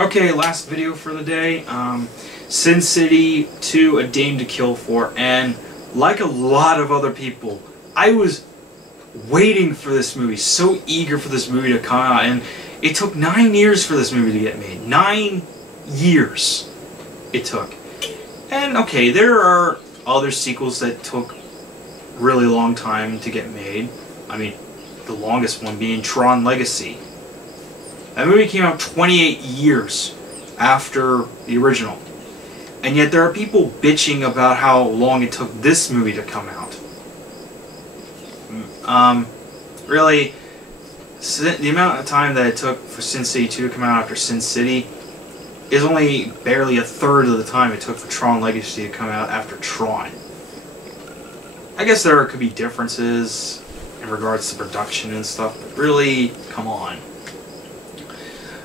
Okay, last video for the day. Sin City 2, A Dame to Kill For, and like a lot of other people, I was waiting for this movie, so eager for this movie to come out, and it took 9 years for this movie to get made. 9 years it took. And okay, there are other sequels that took really long time to get made. I mean, the longest one being Tron Legacy. That movie came out 28 years after the original. And yet there are people bitching about how long it took this movie to come out. Really, the amount of time that it took for Sin City 2 to come out after Sin City is only barely a third of the time it took for Tron Legacy to come out after Tron. I guess there could be differences in regards to production and stuff, but really, come on.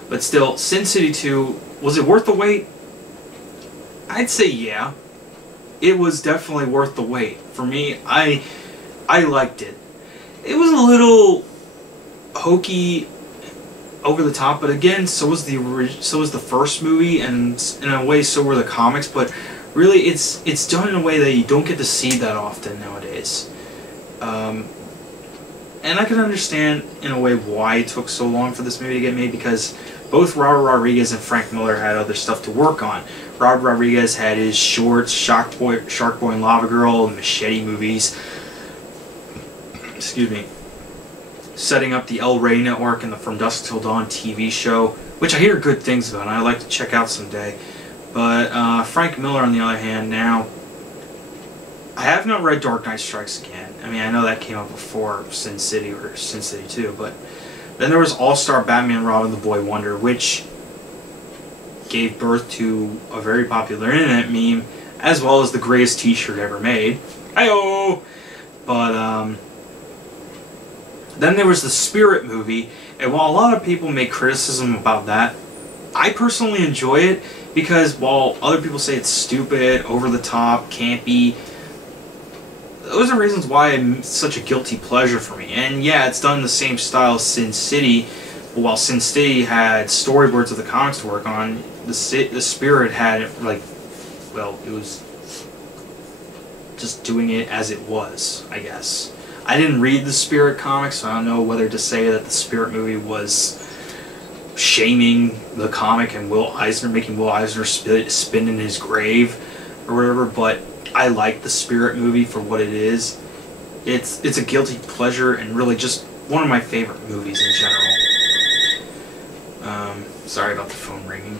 But still, Sin City 2, was it worth the wait? I'd say yeah. It was definitely worth the wait. For me, I liked it. It was a little hokey, over the top, but again, so was the first movie, and in a way, so were the comics. But really, it's done in a way that you don't get to see that often nowadays. And I can understand in a way why it took so long for this movie to get made, because both Robert Rodriguez and Frank Miller had other stuff to work on. Robert Rodriguez had his shorts, Shark Boy and Lava Girl, and Machete movies. Excuse me. Setting up the El Rey Network and the From Dusk Till Dawn TV show, which I hear good things about and I'd like to check out someday. But Frank Miller, on the other hand, now, I have not read Dark Knight Strikes Again. I mean, I know that came out before Sin City or Sin City 2, but then there was All-Star Batman Robin the Boy Wonder, which gave birth to a very popular internet meme, as well as the greatest t-shirt ever made. Hi-oh! But, then there was the Spirit movie, and while a lot of people make criticism about that, I personally enjoy it, because while other people say it's stupid, over-the-top, campy, those are reasons why it's such a guilty pleasure for me. And yeah, it's done in the same style as Sin City, but while Sin City had storyboards of the comics to work on, the Spirit had, like, well, it was just doing it as it was, I guess. I didn't read the Spirit comics, so I don't know whether to say that the Spirit movie was shaming the comic and Will Eisner, making Will Eisner spin in his grave or whatever, but I like the Spirit movie for what it is. It's a guilty pleasure and really just one of my favorite movies in general. Sorry about the phone ringing.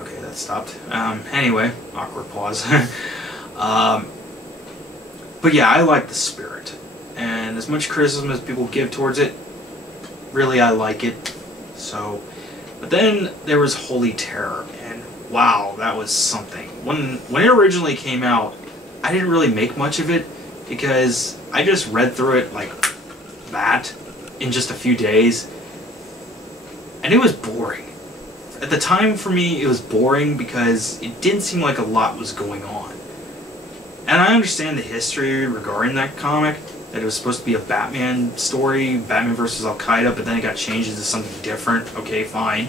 Okay, that stopped. Anyway, awkward pause. But yeah, I like the Spirit, and as much criticism as people give towards it, really I like it. So, but then there was Holy Terror, and wow, that was something. When it originally came out, I didn't really make much of it, because I just read through it like that in just a few days, and it was boring. At the time, for me, it was boring because it didn't seem like a lot was going on. And I understand the history regarding that comic, that it was supposed to be a Batman story, Batman vs. Al-Qaeda, but then it got changed into something different. Okay, fine.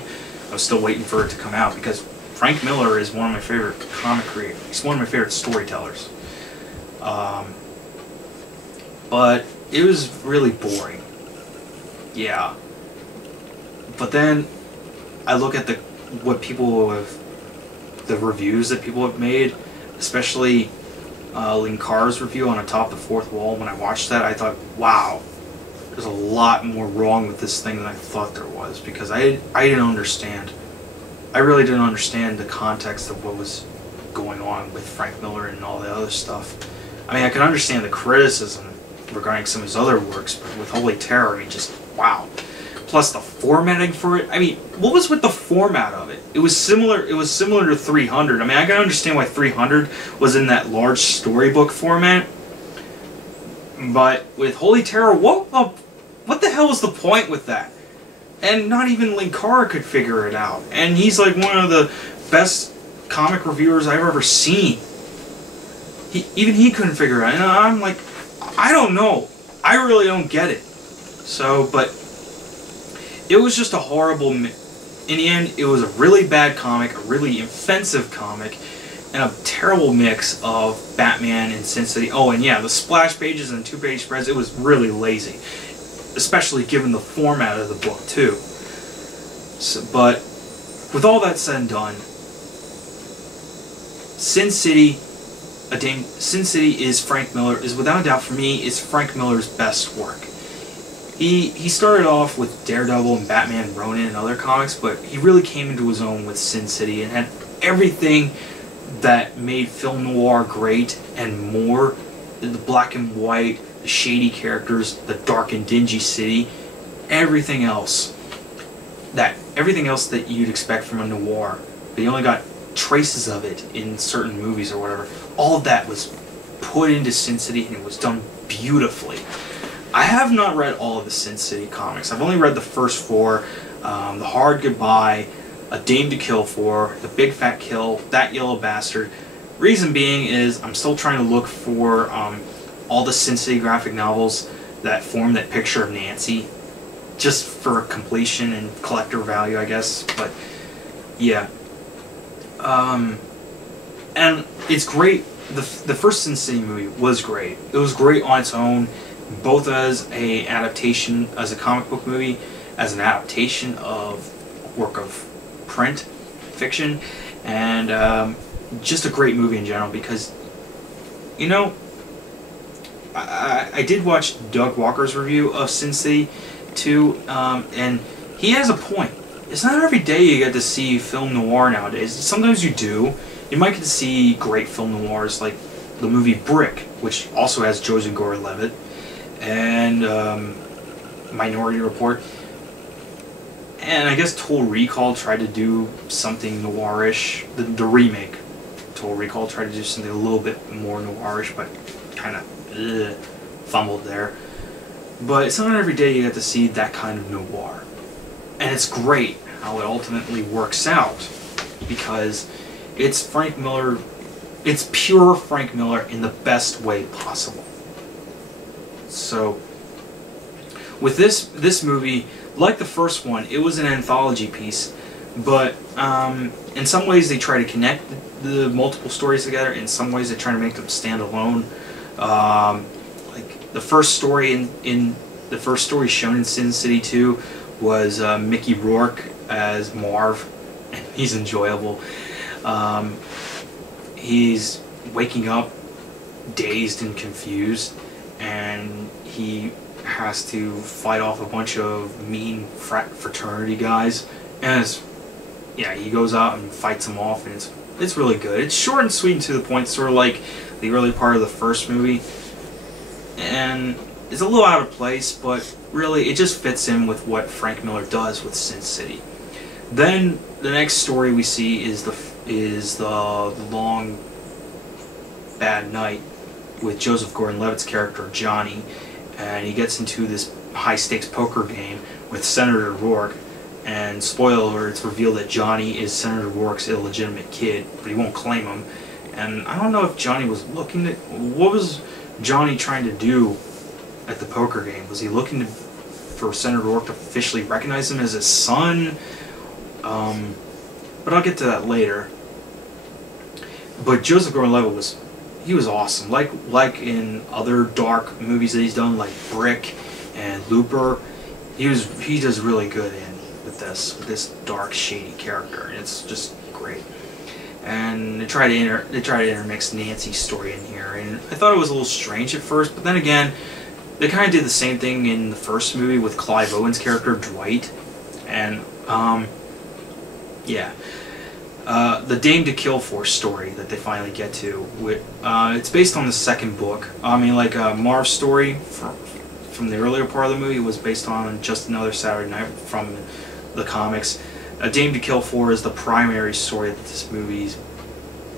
I was still waiting for it to come out, because Frank Miller is one of my favorite comic creators. He's one of my favorite storytellers. But it was really boring. Yeah. But then I look at the reviews that people have made, especially Linkar's review on Atop the Fourth Wall. When I watched that, I thought, wow, there's a lot more wrong with this thing than I thought there was, because I didn't understand. I really didn't understand the context of what was going on with Frank Miller and all the other stuff. I mean, I can understand the criticism regarding some of his other works, but with Holy Terror, I mean, just wow. Plus the formatting for it. I mean, what was with the format of it? It was similar to 300. I mean, I can understand why 300 was in that large storybook format. But with Holy Terror, what the hell was the point with that? And not even Linkara could figure it out. And he's like one of the best comic reviewers I've ever seen. Even he couldn't figure it out. And I'm like, I don't know. I really don't get it. So, but it was just a horrible in the end, it was a really bad comic, a really offensive comic, and a terrible mix of Batman and Sin City. Oh, and yeah, the splash pages and two-page spreads, it was really lazy, especially given the format of the book, too. So, but with all that said and done, Sin City is Frank Miller, is without a doubt for me, is Frank Miller's best work. He started off with Daredevil and Batman, Ronin, and other comics, but he really came into his own with Sin City and had everything that made film noir great and more. The black and white, the shady characters, the dark and dingy city, everything else that you'd expect from a noir, but you only got traces of it in certain movies or whatever. All of that was put into Sin City, and it was done beautifully. I have not read all of the Sin City comics. I've only read the first four, The Hard Goodbye, A Dame to Kill For, The Big Fat Kill, That Yellow Bastard. Reason being is I'm still trying to look for all the Sin City graphic novels that form that picture of Nancy, just for completion and collector value, I guess. But yeah, and it's great. The first Sin City movie was great. It was great on its own, both as a adaptation, as a comic book movie, as an adaptation of work of print fiction, and just a great movie in general. Because, you know, I did watch Doug Walker's review of Sin City 2, and he has a point. It's not every day you get to see film noir nowadays. Sometimes you do. You might get to see great film noirs like the movie Brick, which also has Joseph Gordon-Levitt, and Minority Report. And I guess Total Recall tried to do something noirish. The remake, Total Recall, tried to do something a little bit more noirish, but kind of fumbled there. But it's not every day you get to see that kind of noir. And it's great how it ultimately works out, because it's Frank Miller, it's pure Frank Miller in the best way possible. So, with this movie, like the first one, it was an anthology piece, but in some ways they try to connect the multiple stories together. In some ways they try to make them stand alone. Like the first story the first story shown in Sin City 2 was Mickey Rourke as Marv, and he's enjoyable. He's waking up dazed and confused, and he has to fight off a bunch of mean fraternity guys, and he goes out and fights them off, and it's really good. It's short and sweet and to the point, sort of like the early part of the first movie, and it's a little out of place, but really it just fits in with what Frank Miller does with Sin City. Then the next story we see is the Long Bad Night with Joseph Gordon-Levitt's character Johnny, and he gets into this high-stakes poker game with Senator Rourke, and spoiler alert, it's revealed that Johnny is Senator Rourke's illegitimate kid, but he won't claim him. And I don't know if Johnny was looking to... What was Johnny trying to do at the poker game? Was he looking for Senator Rourke to officially recognize him as his son? But I'll get to that later. But Joseph Gordon-Levitt was awesome. Like in other dark movies that he's done, like Brick and Looper, he does really good with this dark, shady character, and it's just great. And they try to intermix Nancy's story in here, and I thought it was a little strange at first, but then again, they kind of did the same thing in the first movie with Clive Owen's character Dwight, and the Dame to Kill For story that they finally get to, it's based on the second book. I mean, like Marv's story from the earlier part of the movie was based on Just Another Saturday Night from the comics. A Dame to Kill For is the primary story that this movie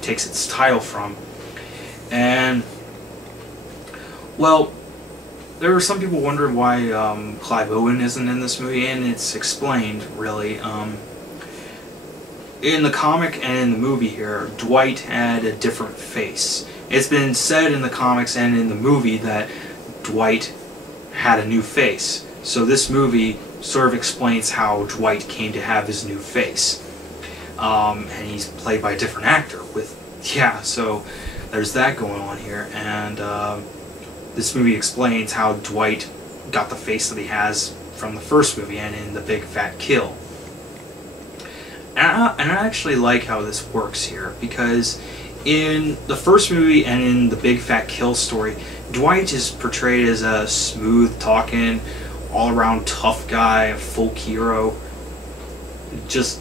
takes its title from. And, well, there are some people wondering why Clive Owen isn't in this movie, and it's explained, really. In the comic and in the movie here, Dwight had a different face. It's been said in the comics and in the movie that Dwight had a new face. So this movie, sort of explains how Dwight came to have his new face. And he's played by a different actor so there's that going on here. And this movie explains how Dwight got the face that he has from the first movie and in The Big Fat Kill. And I actually like how this works here, because in the first movie and in The Big Fat Kill story, Dwight is portrayed as a smooth-talking, all-around tough guy, a folk hero, just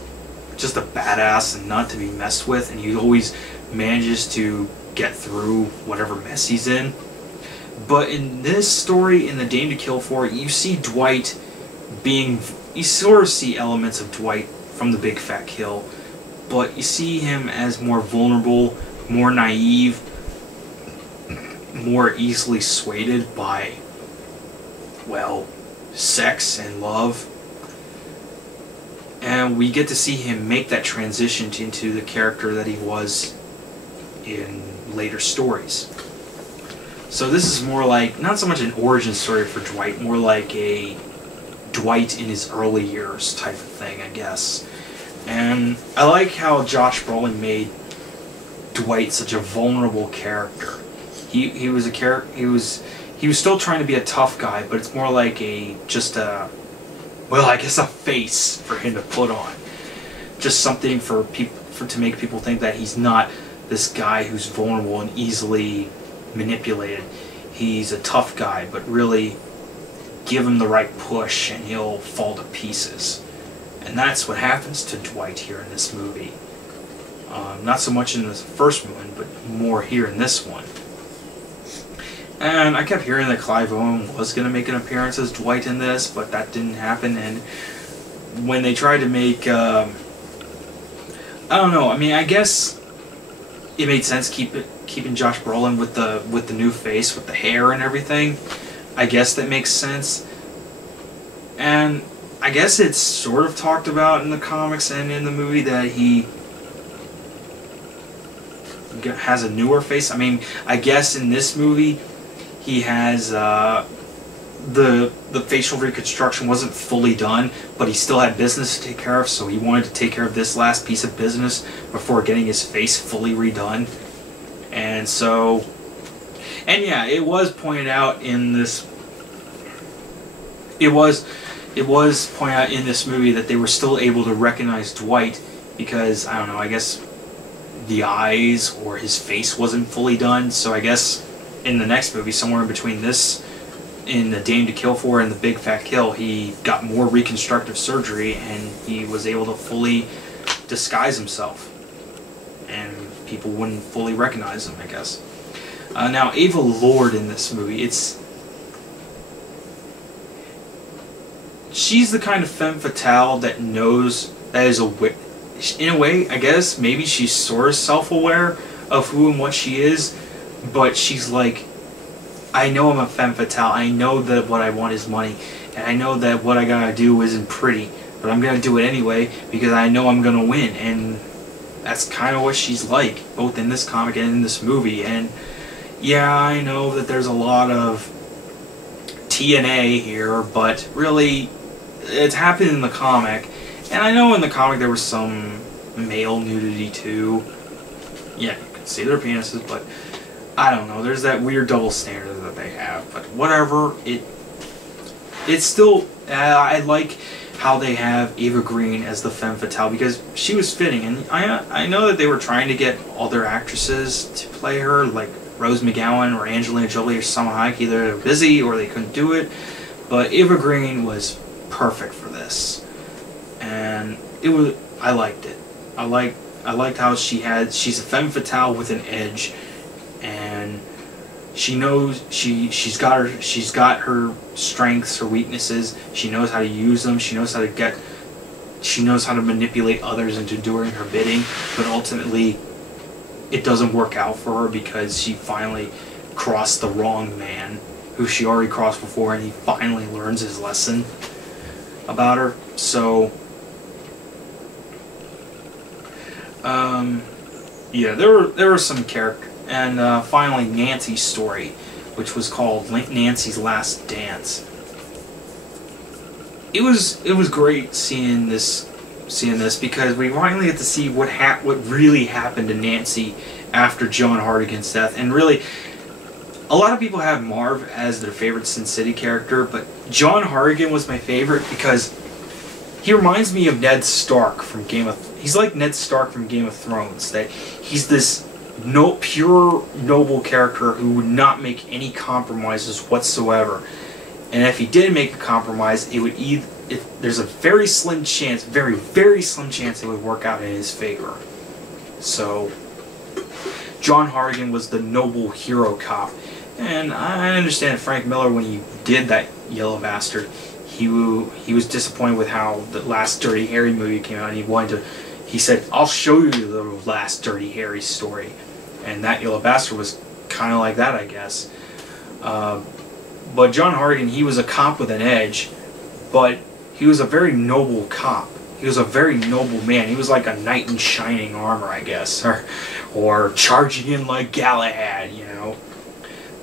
a badass and not to be messed with, and he always manages to get through whatever mess he's in. But in this story, in The Dame to Kill For, you see Dwight you sort of see elements of Dwight from The Big Fat Kill, but you see him as more vulnerable, more naive, more easily swayed by, well, sex and love. And we get to see him make that transition into the character that he was in later stories. So this is more like, not so much an origin story for Dwight, more like a Dwight in his early years type of thing, I guess. And I like how Josh Brolin made Dwight such a vulnerable character. He was still trying to be a tough guy, but it's more like well, I guess a face for him to put on. Just something for people to make people think that he's not this guy who's vulnerable and easily manipulated. He's a tough guy, but really give him the right push and he'll fall to pieces. And that's what happens to Dwight here in this movie. Not so much in the first one, but more here in this one. And I kept hearing that Clive Owen was going to make an appearance as Dwight in this, but that didn't happen. And when they tried to make, I don't know. I mean, I guess it made sense keeping Josh Brolin with the new face, with the hair and everything. I guess that makes sense. And I guess it's sort of talked about in the comics and in the movie that he has a newer face. I mean, I guess in this movie he has the facial reconstruction wasn't fully done, but he still had business to take care of, so he wanted to take care of this last piece of business before getting his face fully redone. And so, and yeah, it was pointed out in this. It was pointed out in this movie that they were still able to recognize Dwight because, I don't know, I guess the eyes or his face wasn't fully done. So I guess in the next movie, somewhere in between this, in The Dame to Kill For and The Big Fat Kill, he got more reconstructive surgery and he was able to fully disguise himself. And people wouldn't fully recognize him, I guess. Now, Ava Lord in this movie, she's the kind of femme fatale that knows that is in a way, I guess, maybe she's sort of self-aware of who and what she is, but she's like, I know I'm a femme fatale, I know that what I want is money, and I know that what I gotta do isn't pretty, but I'm gonna do it anyway because I know I'm gonna win, and that's kind of what she's like, both in this comic and in this movie. And yeah, I know that there's a lot of TNA here, but really, it's happened in the comic. And I know in the comic there was some male nudity too. Yeah, you can see their penises, but I don't know. There's that weird double standard that they have. But whatever, it's still, I like how they have Eva Green as the femme fatale because she was fitting. And I know that they were trying to get other actresses to play her, like Rose McGowan or Angelina Jolie or Salma Hayek. Either they were busy or they couldn't do it. But Eva Green was perfect for this. And I liked it. I liked how she's a femme fatale with an edge, and she knows she's got her strengths, her weaknesses. She knows how to use them. She knows how to manipulate others into doing her bidding. But ultimately, it doesn't work out for her because she finally crossed the wrong man, who she already crossed before, and he finally learns his lesson about her. So yeah, there were some character, and finally Nancy's story, which was called Nancy's Last Dance. it was great seeing this because we finally get to see what really happened to Nancy after John Hardigan's death. And really, a lot of people have Marv as their favorite Sin City character, but John Hardigan was my favorite because he reminds me of Ned Stark from he's like Ned Stark from Game of Thrones, that he's this pure noble character who would not make any compromises whatsoever. And if he did make a compromise, it would there's a very slim chance, very, very slim chance it would work out in his favor. So, John Hardigan was the noble hero cop. And I understand Frank Miller, when he did that Yellow Bastard, he was disappointed with how the last Dirty Harry movie came out, and he said, I'll show you the last Dirty Harry story. And that Yellow Bastard was kind of like that, I guess. But John Hardigan, he was a cop with an edge, but he was a very noble cop. He was a very noble man. He was like a knight in shining armor, I guess, or charging in like Galahad, you know.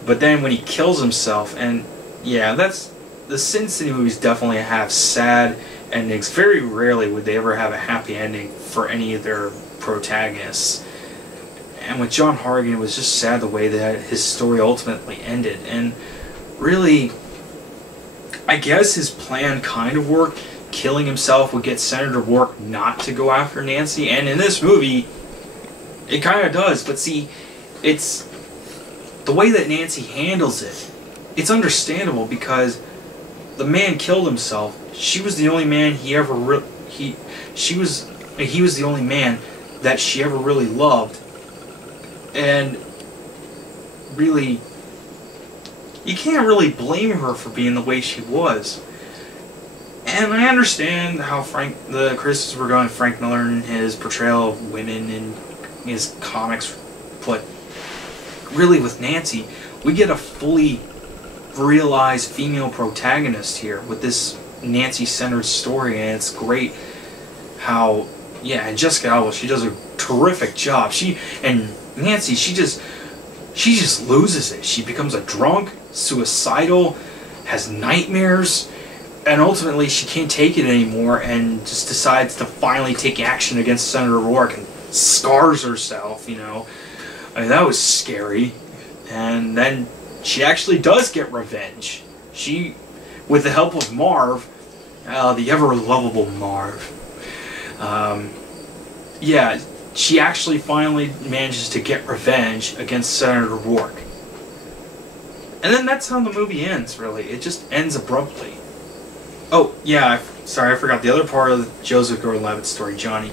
But then when he kills himself, and yeah, the Sin City movies definitely have sad endings. Very rarely would they ever have a happy ending for any of their protagonists. And with John Hardigan, it was just sad the way that his story ultimately ended. And really, I guess his plan kind of worked. Killing himself would get Senator Rourke not to go after Nancy, and in this movie, it kind of does. But see, it's the way that Nancy handles it. It's understandable because the man killed himself. She was the only man he was the only man that she ever really loved, and really, you can't really blame her for being the way she was. And I understand how the critics were going Frank Miller and his portrayal of women in his comics, but really with Nancy, we get a fully realized female protagonist here with this Nancy-centered story, and it's great how, yeah, and Jessica Alba, she does a terrific job. Nancy, she just loses it. She becomes a drunk, suicidal, has nightmares, and ultimately she can't take it anymore and just decides to finally take action against Senator Rourke and scars herself, you know. I mean, that was scary. And then she actually does get revenge. She, with the help of Marv, the ever-lovable Marv, yeah, she actually finally manages to get revenge against Senator Rourke. And then that's how the movie ends, really. It just ends abruptly. Oh, yeah, sorry, I forgot the other part of the Joseph Gordon-Levitt story, Johnny.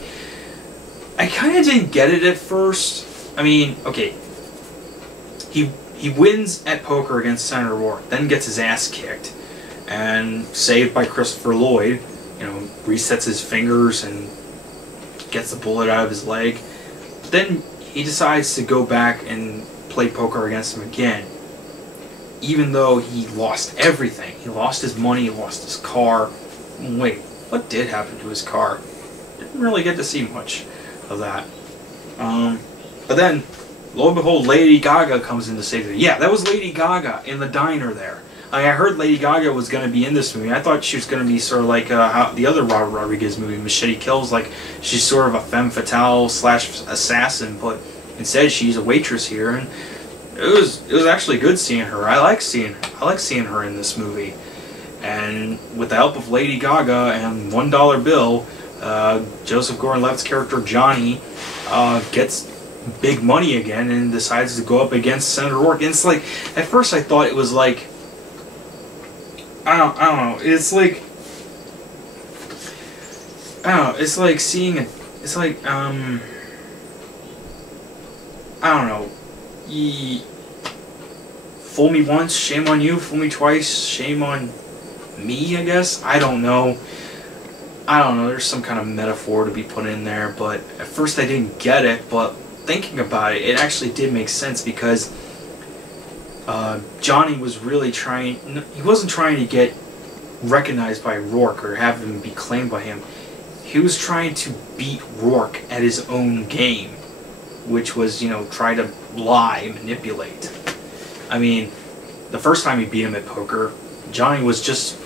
I kind of didn't get it at first. I mean, okay, he wins at poker against Senator Rourke, then gets his ass kicked, and saved by Christopher Lloyd, you know, resets his fingers and gets the bullet out of his leg. But then he decides to go back and play poker against him again, even though he lost everything. He lost his money, he lost his car. Wait, what did happen to his car? Didn't really get to see much of that. But then, lo and behold, Lady Gaga comes in to save him. Yeah, that was Lady Gaga in the diner there. I heard Lady Gaga was going to be in this movie. I thought she was going to be sort of like how the other Robert Rodriguez movie, Machete Kills, like she's sort of a femme fatale / assassin, but instead she's a waitress here, and it was actually good seeing her. I like seeing her in this movie. And with the help of Lady Gaga and $1 bill, Joseph Gordon-Levitt's character Johnny gets big money again and decides to go up against Senator Rourke. And it's like, at first I thought it was like, I don't know. It's like, I don't know. It's like seeing a, it's like I don't know. Fool me once, shame on you. Fool me twice, shame on me, I guess. I don't know. There's some kind of metaphor to be put in there, but at first I didn't get it, but thinking about it, it actually did make sense because Johnny was really trying, he wasn't trying to get recognized by Rourke or have him be claimed by him. He was trying to beat Rourke at his own game, which was, you know, try to lie, manipulate. I mean, the first time he beat him at poker, Johnny was just,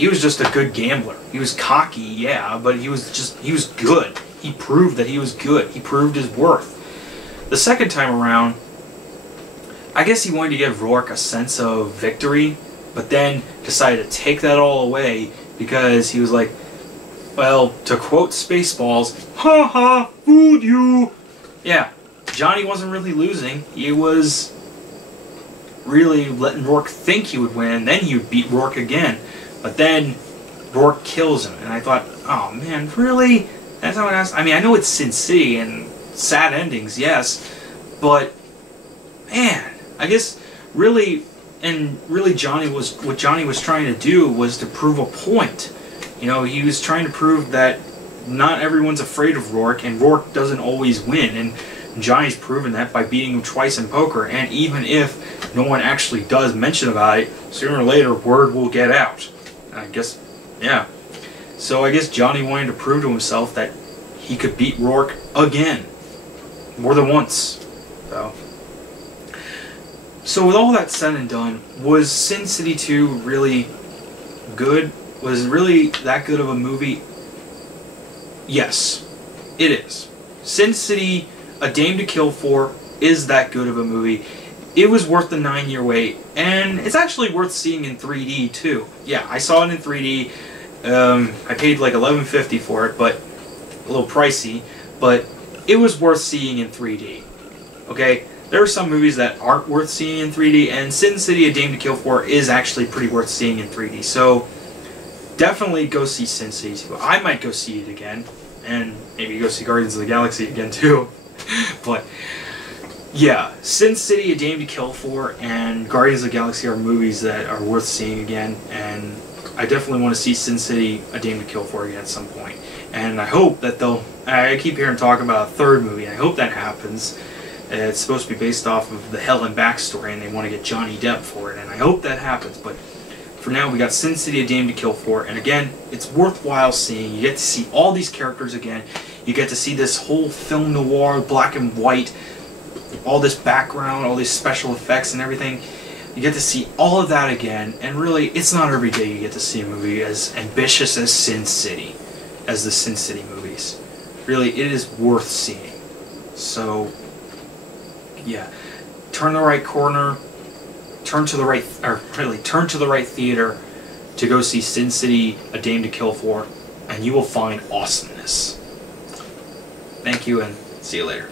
he was just a good gambler. He was cocky, yeah, but he was good. He proved that he was good. He proved his worth. The second time around, I guess he wanted to give Rourke a sense of victory, but then decided to take that all away because he was like, well, to quote Spaceballs, "Ha ha, fooled you." Yeah, Johnny wasn't really losing. He was really letting Rourke think he would win, and then he would beat Rourke again. But then Rourke kills him, and I thought, oh man, really? That's how it has. I mean, I know it's Sin City and sad endings, yes, but man, I guess really, what Johnny was trying to do was to prove a point. You know, he was trying to prove that not everyone's afraid of Rourke, and Rourke doesn't always win, and Johnny's proven that by beating him twice in poker, and even if no one actually does mention about it, sooner or later word will get out. I guess, yeah. So I guess Johnny wanted to prove to himself that he could beat Rourke again. More than once. So with all that said and done, was Sin City 2 really good? Was it really that good of a movie? Yes, it is. Sin City, A Dame to Kill For, is that good of a movie. It was worth the 9-year wait, and it's actually worth seeing in 3D too. Yeah, I saw it in 3D. I paid like $11.50 for it, but a little pricey, but it was worth seeing in 3D. Okay? There are some movies that aren't worth seeing in 3D, and Sin City, A Dame to Kill For is actually pretty worth seeing in 3D. So, definitely go see Sin City 2. I might go see it again, and maybe go see Guardians of the Galaxy again too. But, yeah, Sin City, A Dame to Kill For, and Guardians of the Galaxy are movies that are worth seeing again, and I definitely want to see Sin City, A Dame to Kill For again at some point. And I hope that I keep hearing talk about a third movie, and I hope that happens. It's supposed to be based off of the Helen backstory, and they want to get Johnny Depp for it, and I hope that happens. But for now, we got Sin City, A Dame to Kill For, and again, it's worthwhile seeing. You get to see all these characters again. You get to see this whole film noir, black and white, all this background, all these special effects and everything. You get to see all of that again, and really, it's not every day you get to see a movie as ambitious as Sin City, as the Sin City movies. Really, it is worth seeing. So, yeah, turn the right corner, turn to the right theater to go see Sin City, A Dame to Kill For, and you will find awesomeness. Thank you, and see you later.